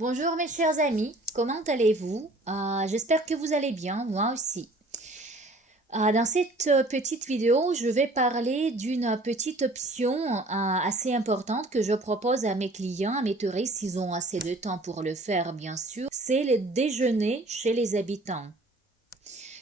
Bonjour mes chers amis, comment allez-vous? J'espère que vous allez bien, moi aussi. Dans cette petite vidéo, je vais parler d'une petite option assez importante que je propose à mes clients, à mes touristes, s'ils ont assez de temps pour le faire, bien sûr. C'est le déjeuner chez les habitants.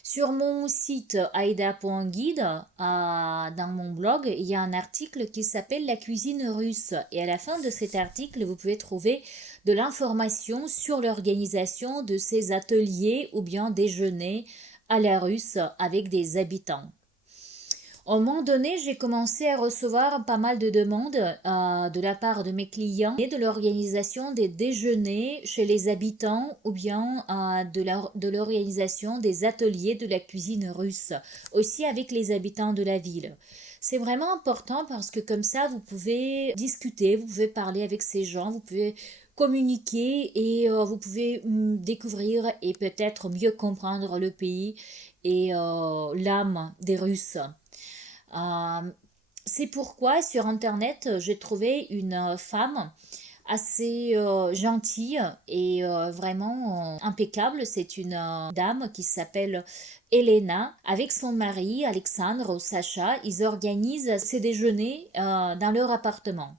Sur mon site aida.guide, dans mon blog, il y a un article qui s'appelle La cuisine russe. Et à la fin de cet article, vous pouvez trouver de l'information sur l'organisation de ces ateliers ou bien déjeuners à la russe avec des habitants. Au moment donné, j'ai commencé à recevoir pas mal de demandes de la part de mes clients et de l'organisation des déjeuners chez les habitants ou bien de l'organisation des ateliers de la cuisine russe, aussi avec les habitants de la ville. C'est vraiment important parce que comme ça, vous pouvez discuter, vous pouvez parler avec ces gens, vous pouvez communiquer et vous pouvez découvrir et peut-être mieux comprendre le pays et l'âme des Russes. Euh, c'est pourquoi sur Internet, j'ai trouvé une femme assez gentille et vraiment impeccable. C'est une dame qui s'appelle Elena avec son mari Alexandre ou Sacha. Ils organisent ces déjeuners dans leur appartement.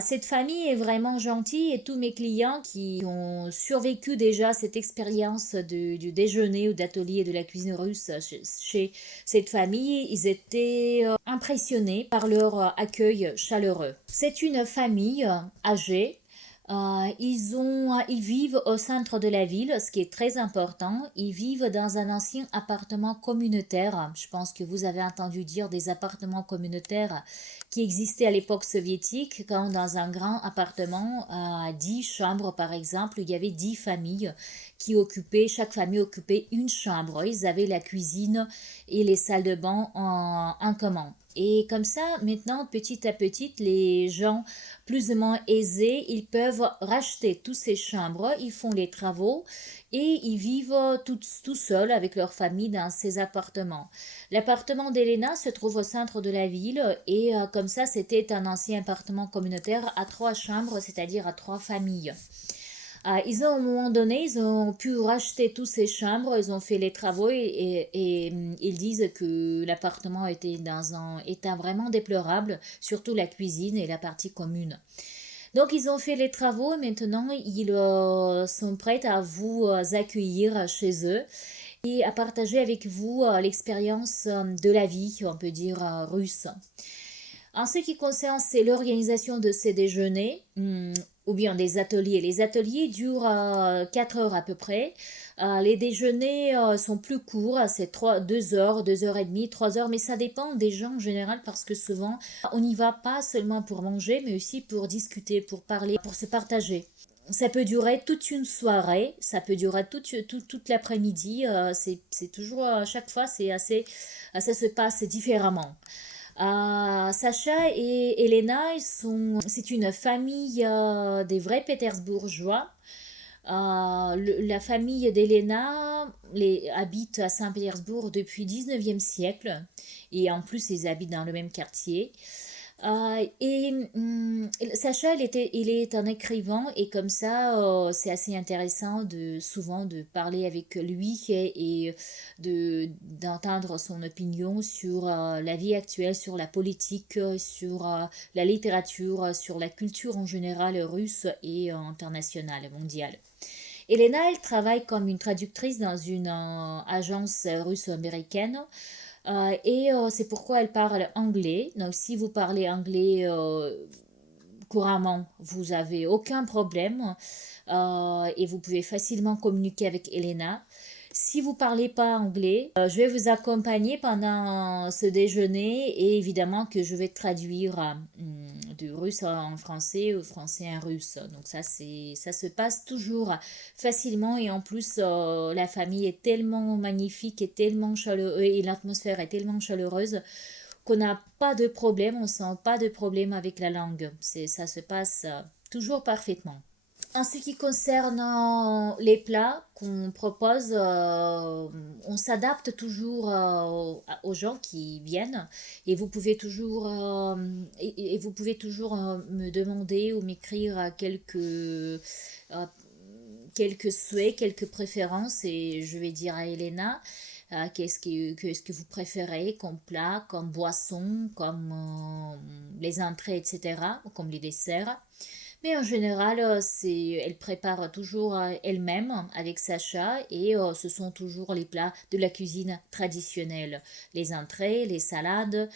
Cette famille est vraiment gentille et tous mes clients qui ont survécu déjà cette expérience du déjeuner ou d'atelier de la cuisine russe chez cette famille, ils étaient impressionnés par leur accueil chaleureux. C'est une famille âgée. Ils vivent au centre de la ville, ce qui est très important. Ils vivent dans un ancien appartement communautaire. Je pense que vous avez entendu dire des appartements communautaires qui existaient à l'époque soviétique, quand dans un grand appartement à 10 chambres par exemple, il y avait 10 familles qui occupaient, chaque famille occupait une chambre. Ils avaient la cuisine et les salles de bain en commun. Et comme ça, maintenant, petit à petit, les gens plus ou moins aisés, ils peuvent racheter toutes ces chambres, ils font les travaux et ils vivent tout seuls avec leur famille dans ces appartements. L'appartement d'Elena se trouve au centre de la ville et comme ça, c'était un ancien appartement communautaire à 3 chambres, c'est-à-dire à 3 familles. Ils ont, à un moment donné, ils ont pu racheter toutes ces chambres, ils ont fait les travaux et ils disent que l'appartement était dans un état vraiment déplorable, surtout la cuisine et la partie commune. Donc ils ont fait les travaux et maintenant ils sont prêts à vous accueillir chez eux et à partager avec vous l'expérience de la vie, on peut dire, russe. En ce qui concerne c'est l'organisation de ces déjeuners, ou bien des ateliers. Les ateliers durent 4 heures à peu près. Les déjeuners sont plus courts, c'est 2 heures, 2 heures et demie, 3 heures, mais ça dépend des gens en général parce que souvent on n'y va pas seulement pour manger, mais aussi pour discuter, pour parler, pour se partager. Ça peut durer toute une soirée, ça peut durer toute l'après-midi, c'est toujours, à chaque fois, ça se passe différemment. Sacha et Elena, c'est une famille des vrais Pétersbourgeois. La famille d'Elena habite à Saint-Pétersbourg depuis le 19e siècle et en plus ils habitent dans le même quartier. Sacha, il est un écrivain et comme ça, c'est assez intéressant souvent de parler avec lui et d'entendre son opinion sur la vie actuelle, sur la politique, sur la littérature, sur la culture en général russe et internationale, mondiale. Elena, elle travaille comme une traductrice dans une agence russo-américaine c'est pourquoi elle parle anglais. Donc, si vous parlez anglais couramment, vous avez aucun problème et vous pouvez facilement communiquer avec Elena. Si vous parlez pas anglais, je vais vous accompagner pendant ce déjeuner et évidemment que je vais traduire du russe en français ou français en russe. Donc ça se passe toujours facilement et en plus la famille est tellement magnifique et tellement chaleureuse et l'atmosphère est tellement chaleureuse qu'on n'a pas de problème, on sent pas de problème avec la langue. Ça se passe toujours parfaitement. En ce qui concerne les plats qu'on propose, on s'adapte toujours aux gens qui viennent et vous pouvez toujours, et vous pouvez toujours me demander ou m'écrire quelques souhaits, quelques préférences et je vais dire à Elena qu'est-ce que vous préférez comme plat, comme boisson, comme les entrées, etc., comme les desserts. Mais en général, elle prépare toujours elle-même avec Sacha et ce sont toujours les plats de la cuisine traditionnelle. Les entrées, les salades,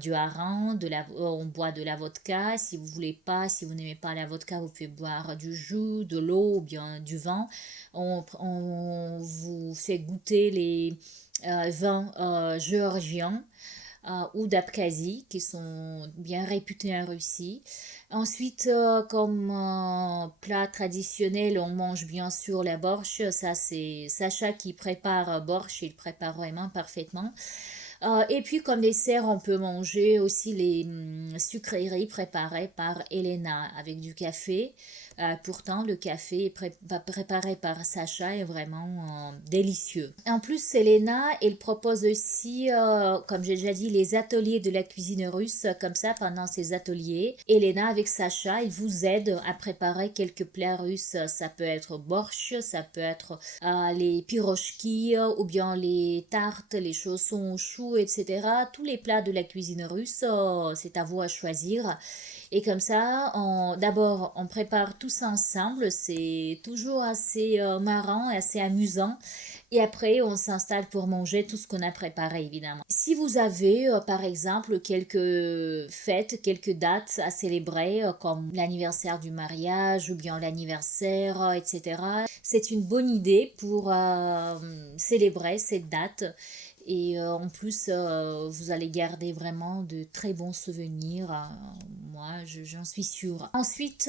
du hareng, on boit de la vodka. Si vous voulez pas, si vous n'aimez pas la vodka, vous pouvez boire du jus, de l'eau ou bien du vin. On vous fait goûter les vins géorgiens ou d'Abkhazie qui sont bien réputés en Russie. Ensuite, comme plat traditionnel, on mange bien sûr la borscht. Ça, c'est Sacha qui prépare borscht. Il prépare vraiment parfaitement. Et puis, comme dessert, on peut manger aussi les sucreries préparées par Elena avec du café. Pourtant, le café préparé par Sacha est vraiment délicieux. En plus, Elena, elle propose aussi, comme j'ai déjà dit, les ateliers de la cuisine russe. Comme ça, pendant ces ateliers, Elena, avec Sacha, il vous aide à préparer quelques plats russes. Ça peut être borscht, ça peut être les pirochki ou bien les tartes, les chaussons au chou, etc. Tous les plats de la cuisine russe, c'est à vous à choisir. Et comme ça, d'abord, on prépare tout ça ensemble. C'est toujours assez marrant et assez amusant. Et après, on s'installe pour manger tout ce qu'on a préparé, évidemment. Si vous avez, par exemple, quelques fêtes, quelques dates à célébrer, comme l'anniversaire du mariage ou bien l'anniversaire, etc., c'est une bonne idée pour célébrer cette date. Et en plus, vous allez garder vraiment de très bons souvenirs. Moi, j'en suis sûre. Ensuite,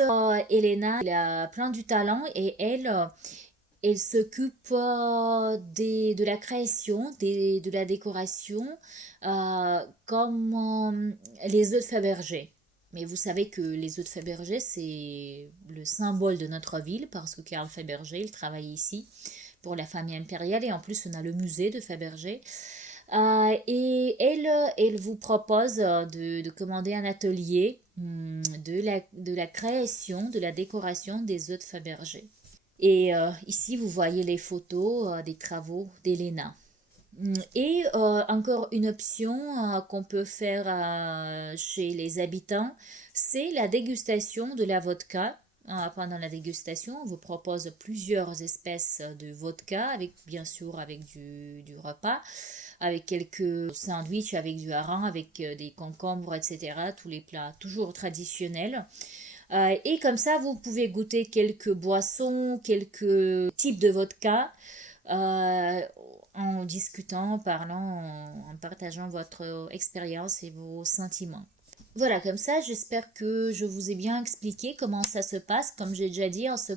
Elena, elle a plein du talent et elle s'occupe de la création, de la décoration, comme les œufs de Fabergé. Mais vous savez que les œufs de Fabergé, c'est le symbole de notre ville parce que Karl Fabergé, il travaille ici pour la famille impériale et en plus on a le musée de Fabergé. Et elle vous propose de commander un atelier de la création, de la décoration des œufs de Fabergé. Et ici, vous voyez les photos des travaux d'Elena. Et encore une option qu'on peut faire chez les habitants, c'est la dégustation de la vodka. Pendant la dégustation, on vous propose plusieurs espèces de vodka, avec bien sûr avec du repas, avec quelques sandwichs, avec du hareng, avec des concombres, etc. Tous les plats toujours traditionnels. Et comme ça, vous pouvez goûter quelques boissons, quelques types de vodka euh, en discutant, en parlant, en partageant votre expérience et vos sentiments. Voilà, comme ça, j'espère que je vous ai bien expliqué comment ça se passe. Comme j'ai déjà dit, en ce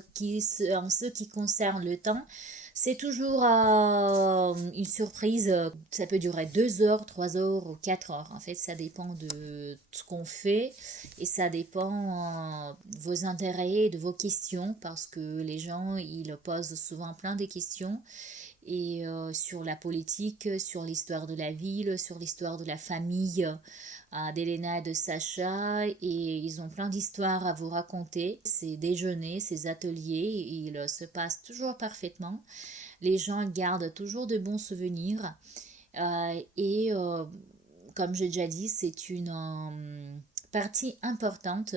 qui concerne le temps, c'est toujours une surprise. Ça peut durer 2 heures, 3 heures ou 4 heures. En fait, ça dépend de ce qu'on fait et ça dépend de vos intérêts et de vos questions parce que les gens, ils posent souvent plein de questions et sur la politique, sur l'histoire de la ville, sur l'histoire de la famille d'Elena et de Sacha et ils ont plein d'histoires à vous raconter. Ces déjeuners, ces ateliers, ils se passent toujours parfaitement. Les gens gardent toujours de bons souvenirs et comme j'ai déjà dit, c'est une partie importante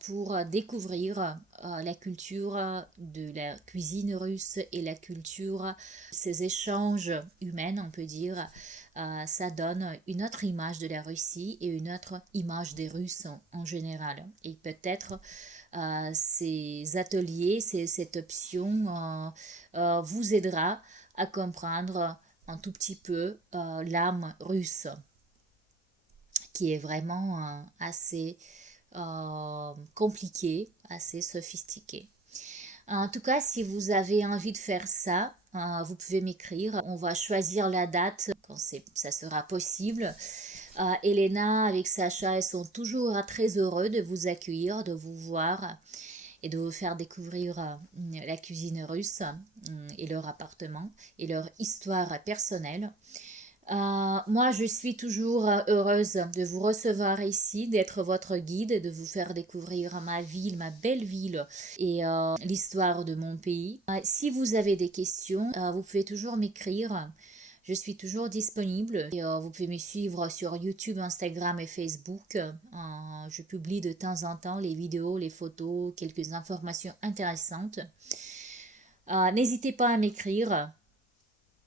pour découvrir la culture de la cuisine russe et la culture, ces échanges humains, on peut dire. Ça donne une autre image de la Russie et une autre image des Russes en général. Et peut-être ces ateliers, cette option vous aidera à comprendre un tout petit peu l'âme russe, qui est vraiment assez compliqué, assez sophistiqué. En tout cas, si vous avez envie de faire ça, vous pouvez m'écrire. On va choisir la date quand ça sera possible. Elena avec Sacha, ils sont toujours très heureux de vous accueillir, de vous voir. et de vous faire découvrir la cuisine russe et leur appartement et leur histoire personnelle. Moi, je suis toujours heureuse de vous recevoir ici, d'être votre guide, de vous faire découvrir ma ville, ma belle ville et l'histoire de mon pays. Si vous avez des questions, vous pouvez toujours m'écrire. Je suis toujours disponible et vous pouvez me suivre sur YouTube, Instagram et Facebook. Je publie de temps en temps les vidéos, les photos, quelques informations intéressantes. N'hésitez pas à m'écrire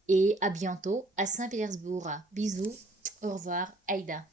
et à bientôt à Saint-Pétersbourg. Bisous, au revoir, Aïda.